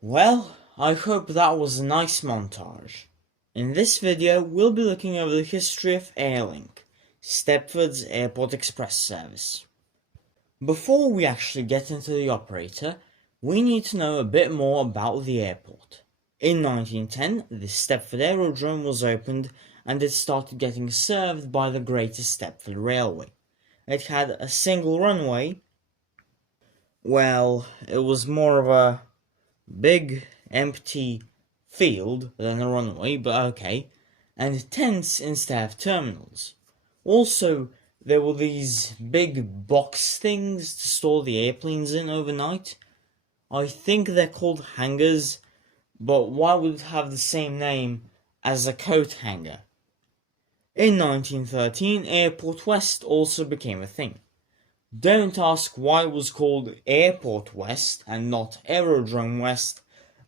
Well, I hope that was a nice montage. In this video, we'll be looking over the history of Airlink, Stepford's Airport Express service. Before we actually get into the operator, we need to know a bit more about the airport. In 1910, the Stepford Aerodrome was opened and it started getting served by the Greater Stepford Railway. It had a single runway. Well, it was more of a big empty field than a runway, but okay, and tents instead of terminals. Also, there were these big box things to store the airplanes in overnight. I think they're called hangars, but why would it have the same name as a coat hanger? In 1913, Airport West also became a thing. Don't ask why it was called Airport West and not Aerodrome West,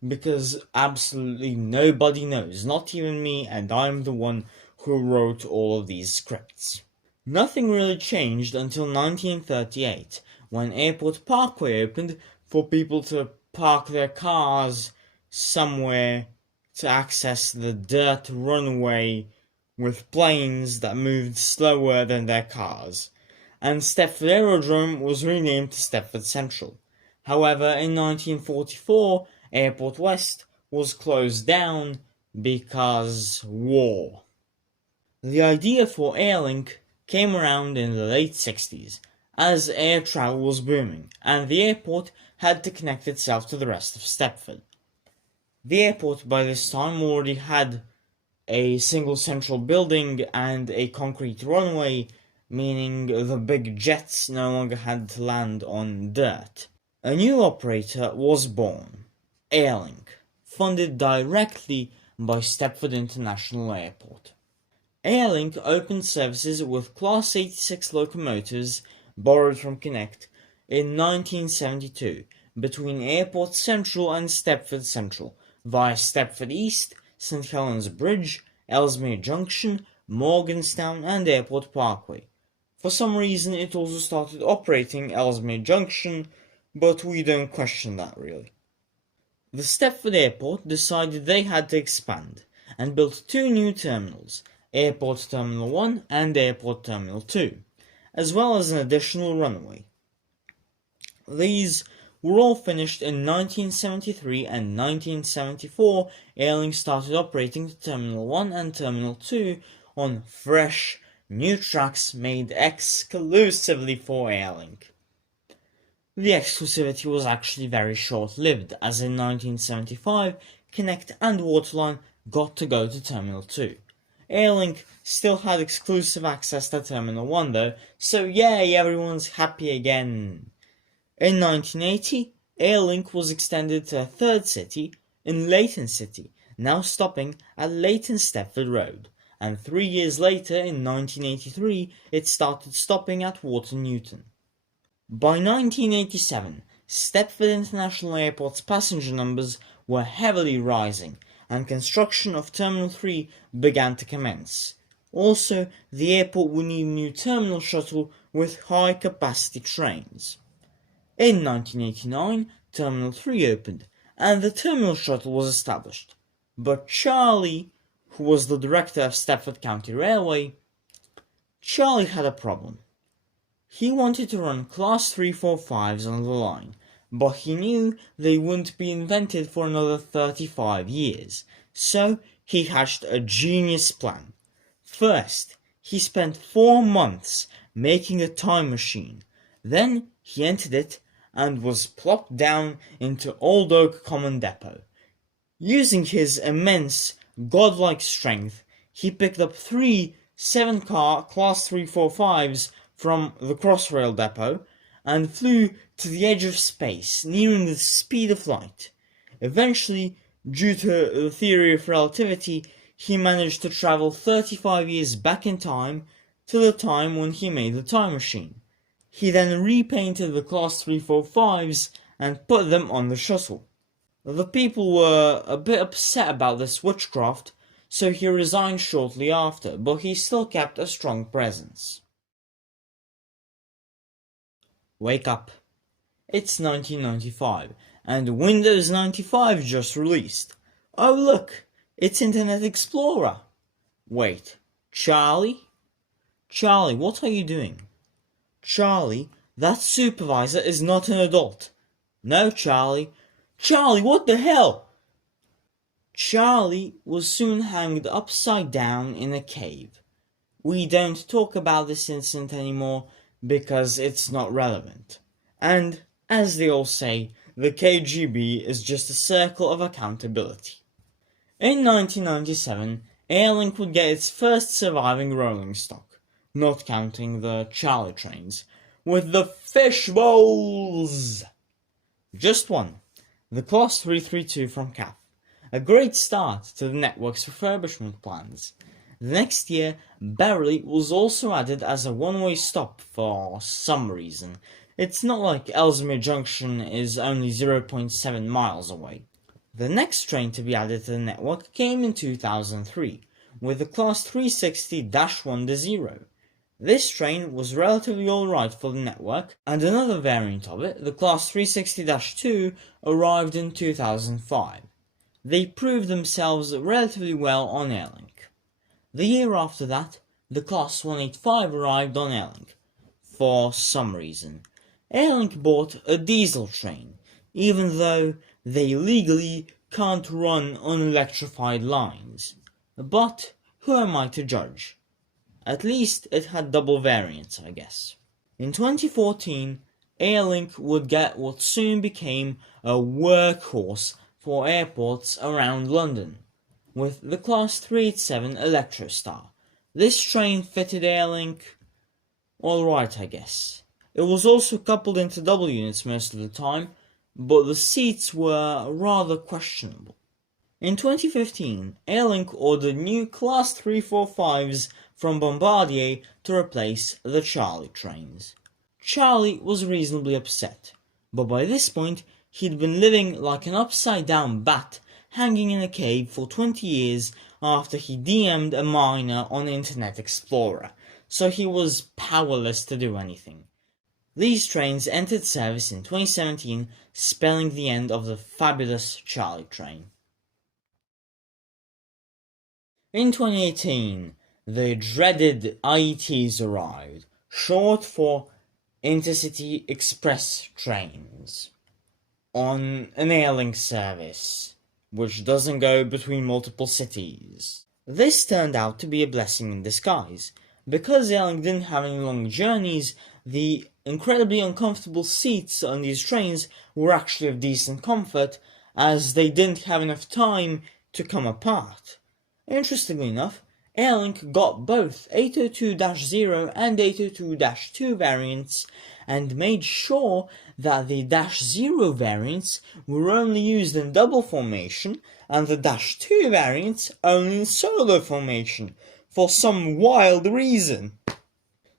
because absolutely nobody knows, not even me, and I'm the one who wrote all of these scripts. Nothing really changed until 1938, when Airport Parkway opened for people to park their cars somewhere to access the dirt runway with planes that moved slower than their cars, and Stepford Aerodrome was renamed to Stepford Central. However, in 1944, Airport West was closed down because war. The idea for Airlink came around in the late 60s, as air travel was booming, and the airport had to connect itself to the rest of Stepford. The airport by this time already had a single central building and a concrete runway, meaning the big jets no longer had to land on dirt. A new operator was born, Airlink, funded directly by Stepford International Airport. Airlink opened services with Class 86 locomotives borrowed from Connect in 1972 between Airport Central and Stepford Central via Stepford East, St Helens Bridge, Ellesmere Junction, Morganstown and Airport Parkway. For some reason it also started operating Ellesmere Junction, but we don't question that really. The Stepford Airport decided they had to expand and built two new terminals, Airport Terminal 1 and Airport Terminal 2, as well as an additional runway. These were all finished in 1973 and 1974. Airlink started operating Terminal 1 and Terminal 2 on fresh, new tracks made exclusively for Airlink. The exclusivity was actually very short-lived, as in 1975, Connect and Waterline got to go to Terminal 2. Airlink still had exclusive access to Terminal 1 though, so yay, everyone's happy again. In 1980, Airlink was extended to a third city in Leighton City, now stopping at Leighton Stepford Road, and 3 years later, in 1983, it started stopping at Water Newton. By 1987, Stepford International Airport's passenger numbers were heavily rising, and construction of Terminal 3 began to commence. Also, the airport would need a new terminal shuttle with high-capacity trains. In 1989, Terminal 3 opened, and the terminal shuttle was established. But Charlie, who was the director of Stepford County Railway, Charlie had a problem. He wanted to run Class 345s on the line, but he knew they wouldn't be invented for another 35 years, so he hatched a genius plan. First, he spent 4 months making a time machine, then he entered it and was plopped down into Old Oak Common Depot. Using his immense, godlike strength, he picked up 3 7-car Class 345s from the Crossrail depot and flew to the edge of space, nearing the speed of light. Eventually, due to the theory of relativity, he managed to travel 35 years back in time to the time when he made the time machine. He then repainted the Class 345s and put them on the shuttle. The people were a bit upset about this witchcraft, so he resigned shortly after, but he still kept a strong presence. Wake up. It's 1995, and Windows 95 just released. Oh look, it's Internet Explorer. Wait, Charlie? Charlie, what are you doing? Charlie, that supervisor is not an adult. No, Charlie. Charlie, what the hell? Charlie was soon hanged upside down in a cave. We don't talk about this incident anymore because it's not relevant. And, as they all say, the KGB is just a circle of accountability. In 1997, Airlink would get its first surviving rolling stock, not counting the Charlie trains, with the fish bowls! Just one, the Class 332 from CAF, a great start to the network's refurbishment plans. The next year, Beverly was also added as a one-way stop for some reason. It's not like Ellesmere Junction is only 0.7 miles away. The next train to be added to the network came in 2003, with the Class 360-1-0. This train was relatively alright for the network, and another variant of it, the Class 360-2, arrived in 2005. They proved themselves relatively well on Airlink. The year after that, the Class 185 arrived on Airlink. For some reason, Airlink bought a diesel train, even though they legally can't run on electrified lines. But who am I to judge? At least it had double variants, I guess. In 2014, Airlink would get what soon became a workhorse for airports around London, with the Class 387 Electrostar. This train fitted Airlink alright, I guess. It was also coupled into double units most of the time, but the seats were rather questionable. In 2015, Airlink ordered new Class 345s from Bombardier to replace the Charlie trains. Charlie was reasonably upset, but by this point he'd been living like an upside-down bat hanging in a cave for 20 years after he DM'd a miner on Internet Explorer, so he was powerless to do anything. These trains entered service in 2017, spelling the end of the fabulous Charlie train. In 2018, the dreaded IETs arrived, short for Intercity Express trains, on an Airlink service, which doesn't go between multiple cities. This turned out to be a blessing in disguise. Because Airlink didn't have any long journeys, the incredibly uncomfortable seats on these trains were actually of decent comfort, as they didn't have enough time to come apart. Interestingly enough, Airlink got both 802-0 and 802-2 variants and made sure that the -0 variants were only used in double formation and the -2 variants only in solo formation, for some wild reason.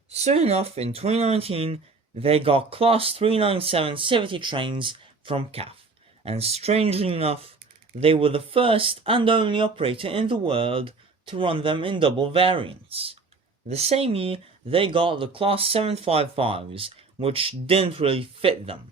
Soon enough, in 2019, they got Class 397 Civity trains from CAF, and strangely enough, they were the first and only operator in the world to run them in double variants. The same year, they got the Class 755s, which didn't really fit them.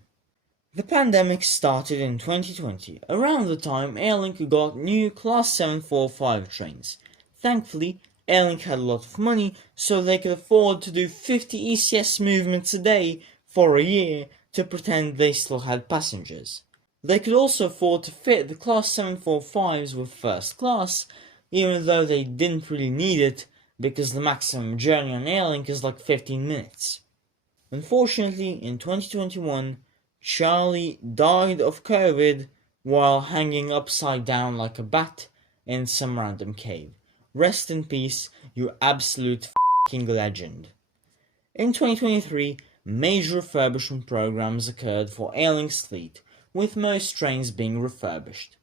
The pandemic started in 2020, around the time Airlink got new Class 745 trains. Thankfully, Airlink had a lot of money, so they could afford to do 50 ECS movements a day for a year to pretend they still had passengers. They could also afford to fit the Class 745s with first class, even though they didn't really need it because the maximum journey on Airlink is like 15 minutes. Unfortunately, in 2021, Charlie died of COVID while hanging upside down like a bat in some random cave. Rest in peace, you absolute f***ing legend. In 2023, major refurbishment programs occurred for Airlink's fleet, with most trains being refurbished.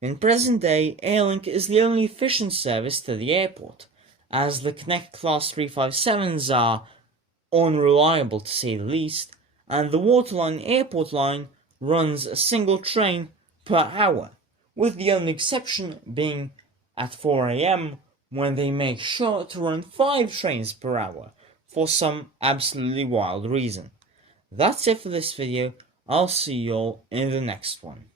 In present day, Airlink is the only efficient service to the airport, as the Connect Class 357s are unreliable to say the least, and the Waterline Airport line runs a single train per hour, with the only exception being at 4 AM when they make sure to run 5 trains per hour for some absolutely wild reason. That's it for this video. I'll see you all in the next one.